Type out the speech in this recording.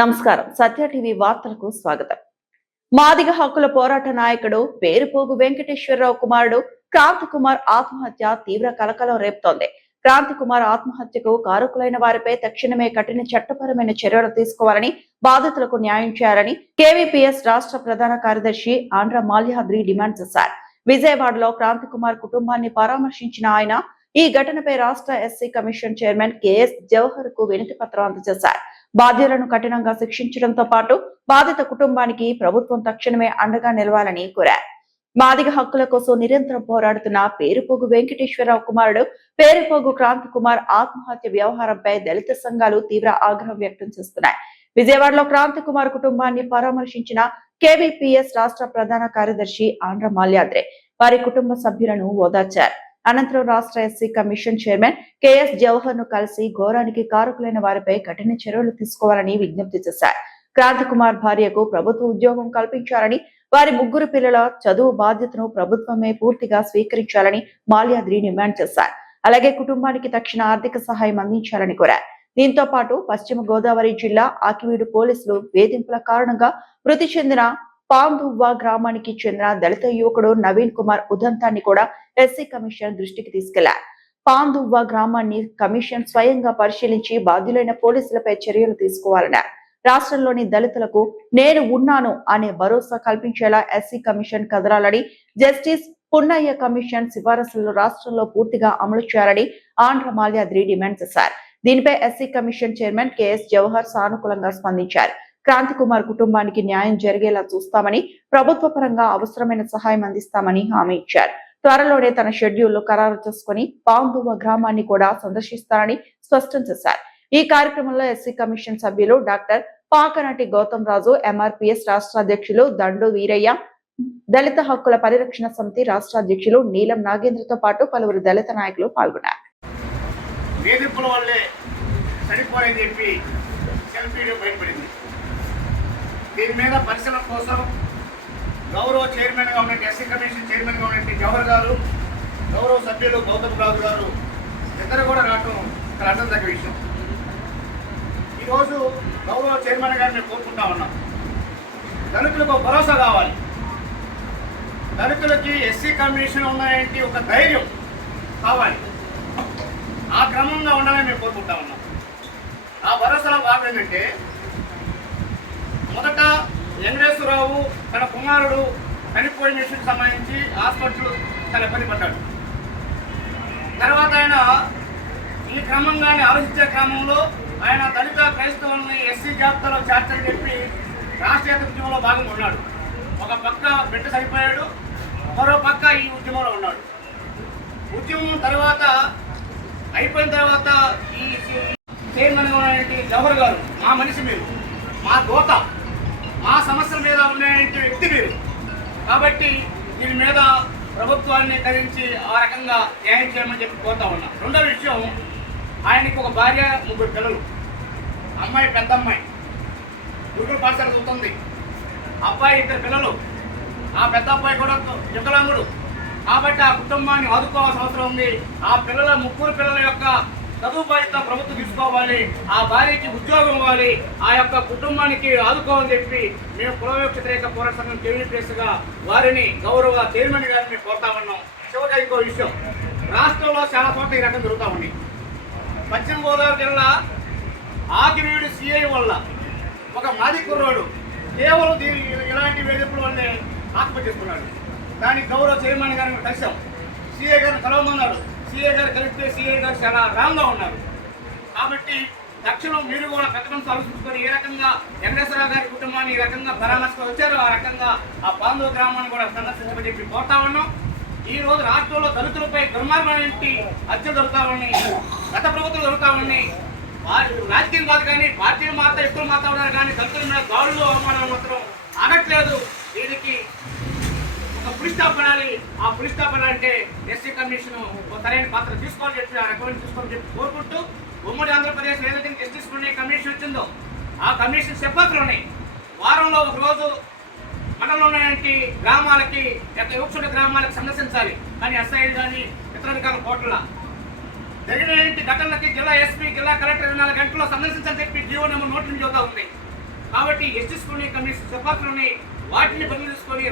నమస్కారం. సత్య టీవీ వార్తలకు స్వాగతం. మాదిగ హక్కుల పోరాట నాయకుడు పేరుపోగు వెంకటేశ్వరరావు కుమారుడు క్రాంతి కుమార్ ఆత్మహత్య తీవ్ర కలకలం రేపుతోంది. క్రాంతి కుమార్ ఆత్మహత్యకు కారకులైన వారిపై తక్షణమే కఠిన చట్టపరమైన చర్యలు తీసుకోవాలని, బాధితులకు న్యాయం చేయాలని కేవీపీఎస్ రాష్ట్ర ప్రధాన కార్యదర్శి ఆంధ్ర మాల్యాద్రి డిమాండ్ చేశారు. విజయవాడలో క్రాంతి కుమార్ కుటుంబాన్ని పరామర్శించిన ఆయన ఈ ఘటనపై రాష్ట్ర SC commission chairman KS Jawahar కు వినతి పత్రం అందజేశారు. బాధ్యులను కఠినంగా శిక్షించడంతో పాటు బాధిత కుటుంబానికి ప్రభుత్వం తక్షణమే అండగా నిలవాలని కోరారు. మాదిగ హక్కుల కోసం నిరంతరం పోరాడుతున్న పేరుపోగు వెంకటేశ్వరరావు కుమారుడు పేరుపోగు క్రాంతి కుమార్ ఆత్మహత్య వ్యవహారంపై దళిత సంఘాలు తీవ్ర ఆగ్రహం వ్యక్తం చేస్తున్నాయి. విజయవాడలో క్రాంతి కుమార్ కుటుంబాన్ని పరామర్శించిన కేవీపీఎస్ రాష్ట్ర ప్రధాన కార్యదర్శి ఆంధ్ర మాల్యాద్రి వారి కుటుంబ సభ్యులను ఓదార్చారు. అనంతరం రాష్ట్ర SC commission chairman KS Jawahar ను కలిసి ఘోరానికి కారకులైన వారిపై కఠిన చర్యలు తీసుకోవాలని విజ్ఞప్తి చేశారు. క్రాంతి కుమార్ భార్యకు ప్రభుత్వ ఉద్యోగం కల్పించాలని, వారి ముగ్గురు పిల్లల చదువు బాధ్యతను ప్రభుత్వమే పూర్తిగా స్వీకరించాలని మాల్యాద్రి డిమాండ్ చేశారు. అలాగే కుటుంబానికి తక్షణ ఆర్థిక సహాయం అందించాలని కోరారు. దీంతో పాటు పశ్చిమ గోదావరి జిల్లా ఆకివీడు పోలీసులు వేధింపుల కారణంగా మృతి చెందిన పాందువ్వ గ్రామానికి చెందిన దళిత యువకుడు నవీన్ కుమార్ ఉదంతాన్ని కూడా ఎస్సీ కమిషన్ దృష్టికి తీసుకెళ్లారు. పాందువ్వ గ్రామాన్ని కమిషన్ స్వయంగా పరిశీలించి బాధ్యులైన పోలీసులపై చర్యలు తీసుకోవాలన్నారు. రాష్ట్రంలోని దళితులకు నేను ఉన్నాను అనే భరోసా కల్పించేలా ఎస్సీ కమిషన్ కదలాలని, జస్టిస్ పున్నయ్య కమిషన్ సిఫారసులను రాష్ట్రంలో పూర్తిగా అమలు చేయాలని ఆంధ్ర మాల్యాద్రి డిమాండ్ చేశారు. దీనిపై SC commission chairman KS Jawahar సానుకూలంగా స్పందించారు. క్రాంతి కుమార్ కుటుంబానికి న్యాయం జరిగేలా చూస్తామని, ప్రభుత్వ పరంగా అవసరమైన సహాయం అందిస్తామని హామీ ఇచ్చారు. త్వరలోనే తన షెడ్యూల్లో ఖరారు చేసుకుని పాందువ గ్రామాన్ని కూడా సందర్శిస్తారని స్పష్టం చేశారు. ఈ కార్యక్రమంలో ఎస్సీ కమిషన్ సభ్యులు డాక్టర్ పాకనాటి గౌతమ్ రాజు, ఎంఆర్పీఎస్ రాష్ట్ర అధ్యక్షులు దండు వీరయ్య, దళిత హక్కుల పరిరక్షణ సమితి రాష్ట్ర అధ్యక్షులు నీలం నాగేంద్రతో పాటు పలువురు దళిత నాయకులు పాల్గొన్నారు. దీని మీద పరిశీలన కోసం గౌరవ చైర్మన్గా ఉన్నట్టు ఎస్సీ కమిషన్ చైర్మన్గా ఉన్నట్టు జవహర్ గారు, గౌరవ సభ్యులు గౌతమ్ రాజు గారు ఇద్దరు కూడా రావటం ఇక్కడ అర్థం తగ్గ విషయం. ఈరోజు గౌరవ చైర్మన్ గారిని కోరుకుంటా ఉన్నాం, దళితులకు భరోసా కావాలి. దళితులకి ఎస్సీ కమిషన్ ఉన్నాయంటే ఒక ధైర్యం కావాలి. ఆ క్రమంగా ఉండాలని మేము కోరుకుంటా ఉన్నాం. ఆ భరోసాలో భాగం ఏంటంటే, మొదట వెంకటేశ్వరరావు తన కుమారుడు చనిపోయిన విషయం సంబంధించి హాస్పిటల్ చాలా ఇబ్బంది పడ్డాడు. తర్వాత ఆయన ఈ క్రమంగానే ఆలోచించే క్రమంలో ఆయన దళిత క్రైస్తవుల్ని ఎస్సీ జాబితాలో చేర్చని చెప్పి రాష్ట్రీయ ఉద్యమంలో భాగంగా ఉన్నాడు. ఒక పక్క బిడ్డ చనిపోయాడు, మరో పక్క ఈ ఉద్యమంలో ఉన్నాడు. ఉద్యమం తర్వాత అయిపోయిన తర్వాత ఈ చైర్మన్ జవహర్ గారు మా మనిషి మీరు, మా దోత, మా సమస్యల మీద ఉన్నాయంటే వ్యక్తి మీరు. కాబట్టి దీని మీద ప్రభుత్వాన్ని ధరించి ఆ రకంగా న్యాయం చేయమని చెప్పి కోరుతా ఉన్నా. రెండో విషయం, ఆయనకి ఒక భార్య, ముగ్గురు పిల్లలు. అమ్మాయి పెద్ద అమ్మాయి గురుకుల పాఠశాల చదువుతుంది, అబ్బాయి ఇద్దరు పిల్లలు. ఆ పెద్ద అబ్బాయి కూడా వికలాంగుడు. కాబట్టి ఆ కుటుంబాన్ని ఆదుకోవాల్సిన అవసరం ఉంది. ఆ పిల్లల ముగ్గురు పిల్లల యొక్క చదువు బాధ్యత ప్రభుత్వం తీసుకోవాలి, ఆ భార్యకి ఉద్యోగం ఇవ్వాలి, ఆ యొక్క కుటుంబానికి ఆదుకోవాలని చెప్పి మేము కుల వ్యతిరేక పోరాట సంఘం కేవీపీఎస్గా వారిని గౌరవ చైర్మన్ గారిని కోరుతా ఉన్నాం. చివరిగా ఇంకో విషయం, రాష్ట్రంలో చాలా చోట్ల ఈ రకం జరుగుతూ ఉంది. పశ్చిమ గోదావరి జిల్లా ఆకివీడు సిఐ వల్ల ఒక మాది కుర్రోడు కేవలం ఇలాంటి వేధింపుల వల్లే ఆత్మహత్య చేసుకున్నాడు. దానికి గౌరవ చైర్మన్ గారిని కలిసాం, సిఐ గారిని కలవమన్నాడు. సిఐ గారు కలిస్తే సిఐ గారు చాలా రాంగా ఉన్నారు. కాబట్టి తక్షణం మీరు కూడా ప్రకటనతో ఆలోచించుకొని ఏ రకంగా వెంకటేశ్వరరావు గారి కుటుంబాన్ని ఈ రకంగా పరామర్శకు వచ్చారో ఆ రకంగా ఆ పాండవ గ్రామాన్ని కూడా సందర్శించమని చెప్పి కోరుతా ఉన్నాం. ఈ రోజు రాష్ట్రంలో దళితులపై దుర్మార్గమైన హత్యలు జరుగుతామని, గత ప్రభుత్వం జరుగుతామని, రాజకీయం కాదు కానీ పార్టీలు మాత్రం ఎక్కువ మాట్లాడారు కానీ దళితుల మీద దాడులు అవమానాలు మాత్రం ఆగట్లేదు. దీనికి ఒక పులిస్థాపనాలి. ఆ పులిస్థాపన అంటే ఎస్సీ కమిషన్ సరైన పాత్ర తీసుకోవాలని చెప్పి ఆ రకమైన తీసుకోవాలని చెప్పి కోరుకుంటూ, ఉమ్మడి ఆంధ్రప్రదేశ్ ఏదైతే జస్టిస్ పున్నయ్య కమిషన్ వచ్చిందో ఆ కమిషన్ సిఫార్సులోని వారంలో ఒక రోజు మండలంలో ఉన్నటువంటి గ్రామాలకి, యువకుల గ్రామాలకు సందర్శించాలి. కానీ ఎస్ఐలు కానీ ఇతర అధికారుల కోట్ల జరిగిన ఘటనలకి జిల్లా ఎస్పీ, జిల్లా కలెక్టర్ 24 గంటల్లో సందర్శించాలని చెప్పి జీవో నెంబర్ 1 చెబుతా ఉంది. కాబట్టి ఎస్టీ స్క్రూటినీ కమిషన్ సిఫార్సులని వాటిని పరిగణించుకొని